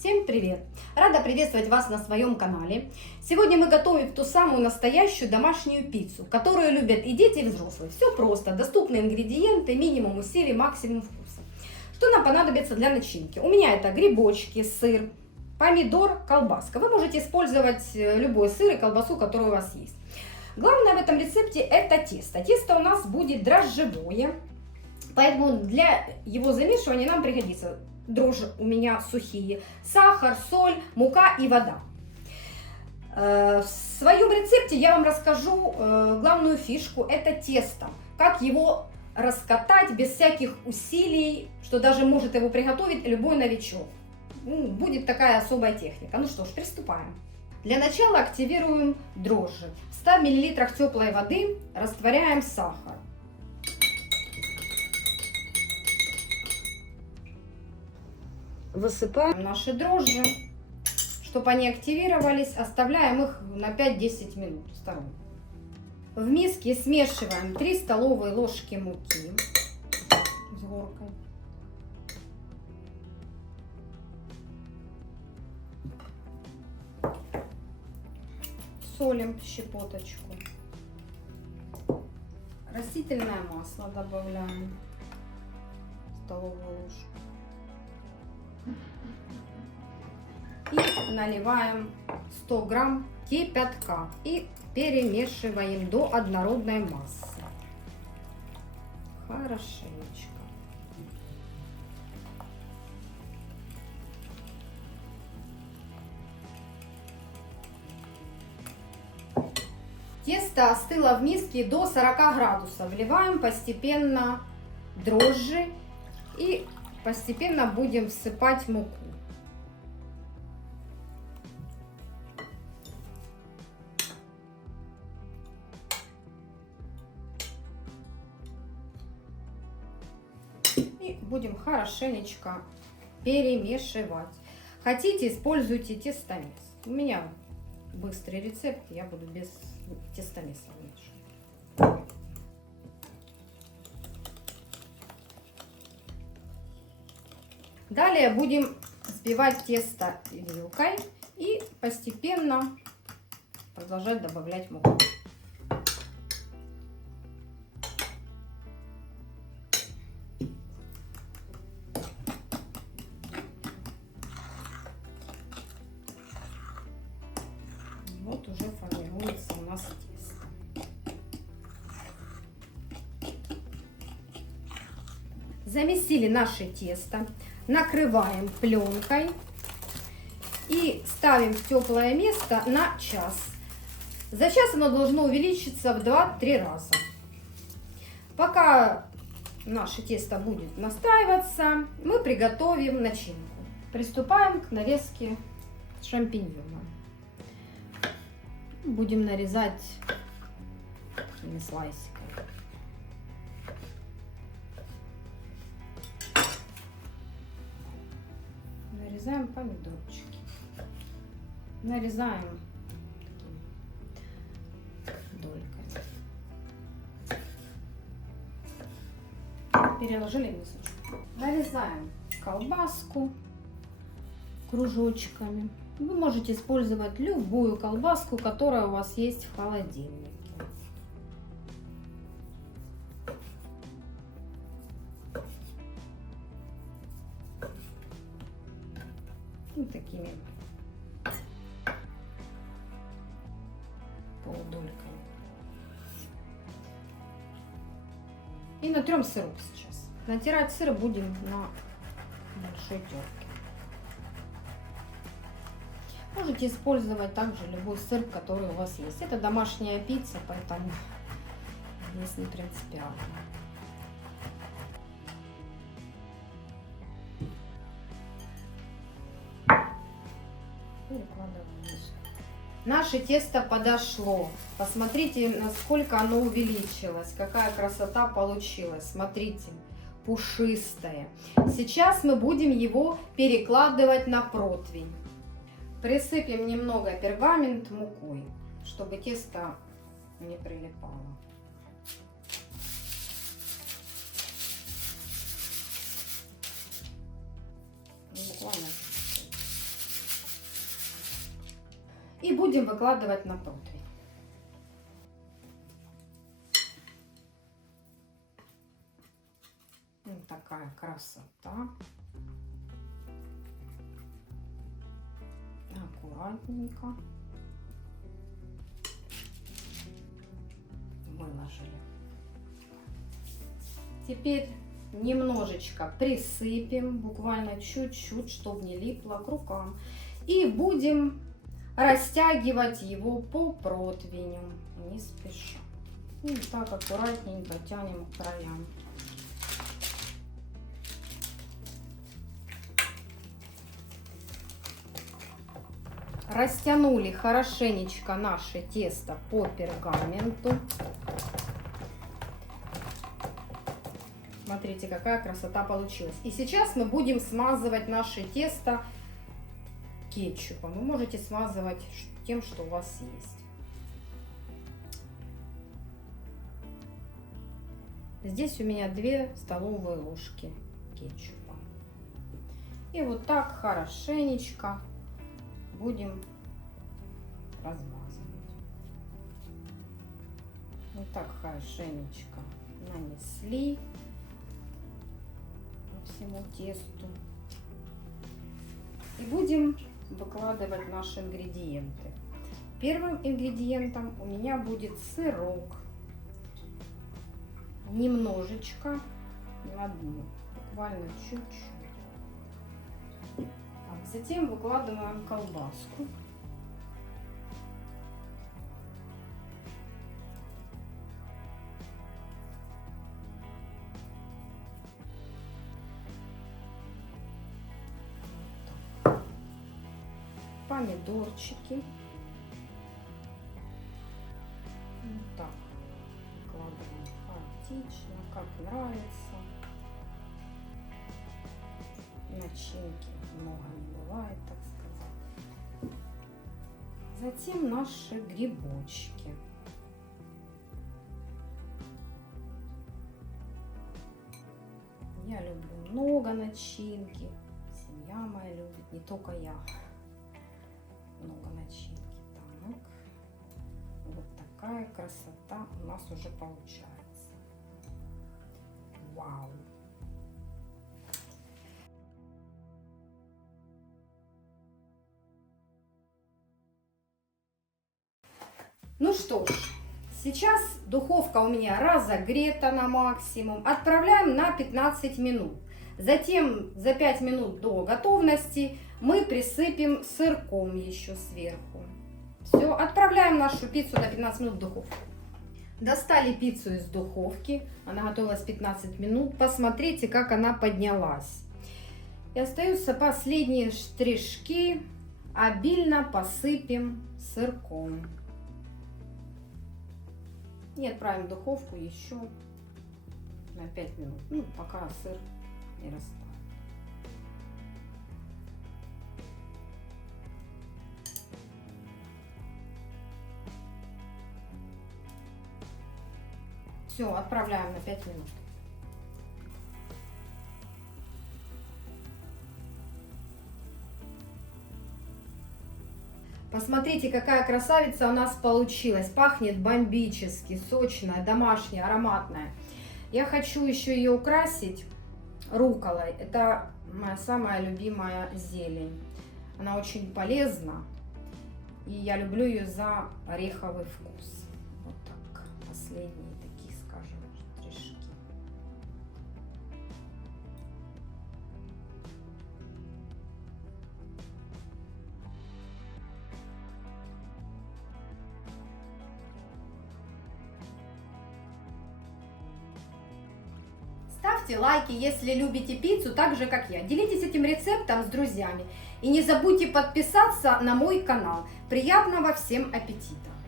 Всем привет! Рада приветствовать вас на своем канале. Сегодня мы готовим ту самую настоящую домашнюю пиццу, которую любят и дети, и взрослые. Все просто, доступные ингредиенты, минимум усилий, максимум вкуса. Что нам понадобится для начинки? У меня это грибочки, сыр, помидор, колбаска. Вы можете использовать любой сыр и колбасу, который у вас есть. Главное в этом рецепте это тесто. Тесто у нас будет дрожжевое, поэтому для его замешивания нам пригодится дрожжи у меня сухие, сахар, соль, мука и вода. В своем рецепте я вам расскажу главную фишку, это тесто. Как его раскатать без всяких усилий, что даже может его приготовить любой новичок. Будет такая особая техника. Ну что ж, приступаем. Для начала активируем дрожжи. В 100 мл теплой воды растворяем сахар. Высыпаем наши дрожжи, чтобы они активировались, оставляем их на 5-10 минут в сторону. В миске смешиваем 3 столовые ложки муки с горкой. Солим щепоточку. Растительное масло добавляем, столовую ложку. И наливаем 100 грамм кипятка и перемешиваем до однородной массы. Хорошенечко. Тесто остыло в миске до 40 градусов. Вливаем постепенно дрожжи и постепенно будем всыпать муку. И будем хорошенечко перемешивать. Хотите, используйте тестомес. У меня быстрый рецепт, я буду без тестомеса вымешивать. Далее будем взбивать тесто вилкой и постепенно продолжать добавлять муку. Вот уже формируется у нас тесто. Замесили наше тесто, накрываем пленкой и ставим в теплое место на час. За час оно должно увеличиться в 2-3 раза. Пока наше тесто будет настаиваться, мы приготовим начинку. Приступаем к нарезке шампиньонов. Будем нарезать такими слайсиками. Нарезаем помидорчики. Нарезаем такими дольками. Переложили в мисочку. Нарезаем колбаску кружочками. Вы можете использовать любую колбаску, которая у вас есть в холодильнике. Вот такими полудольками. И натрем сырок сейчас. Натирать сыр будем на большой терке. Можете использовать также любой сыр, который у вас есть. Это домашняя пицца, поэтому здесь не принципиально. Перекладываем в миску. Наше тесто подошло. Посмотрите, насколько оно увеличилось. Какая красота получилась. Смотрите, пушистое. Сейчас мы будем его перекладывать на противень. Присыпем немного пергамент мукой, чтобы тесто не прилипало. Буквально И будем выкладывать на противень. Вот такая красота. Аккуратненько выложили. Теперь немножечко присыпем, буквально чуть-чуть, чтобы не липло к рукам. И будем растягивать его по противню, не спеша. И так аккуратненько тянем к краям. Растянули хорошенечко наше тесто по пергаменту. Смотрите, какая красота получилась. И сейчас мы будем смазывать наше тесто кетчупом. Вы можете смазывать тем, что у вас есть. Здесь у меня 2 столовые ложки кетчупа. И вот так хорошенечко будем размазывать. Вот так хорошенечко нанесли по всему тесту. И будем выкладывать наши ингредиенты. Первым ингредиентом у меня будет сырок. Немножечко на дно, буквально чуть-чуть. Затем выкладываем колбаску. Помидорчики. Вот так выкладываем хаотично, как нравится. Начинки много не бывает, так сказать. Затем наши грибочки. Я люблю много начинки. Семья моя любит, не только я. Много начинки. Так. Вот такая красота у нас уже получается. Вау! Ну что ж, сейчас духовка у меня разогрета на максимум. Отправляем на 15 минут. Затем за 5 минут до готовности мы присыпем сырком еще сверху. Все, отправляем нашу пиццу на 15 минут в духовку. Достали пиццу из духовки. Она готовилась 15 минут. Посмотрите, как она поднялась. И остаются последние штришки. Обильно посыпем сырком. И отправим в духовку еще на 5 минут. Ну, пока сыр не растает. Все, отправляем на 5 минут. Посмотрите, какая красавица у нас получилась. Пахнет бомбически, сочная, домашняя, ароматная. Я хочу еще ее украсить рукколой. Это моя самая любимая зелень. Она очень полезна. И я люблю ее за ореховый вкус. Вот так. Последние такие, скажем, штришки. Ставьте лайки, если любите пиццу так же, как я. Делитесь этим рецептом с друзьями. И не забудьте подписаться на мой канал. Приятного всем аппетита!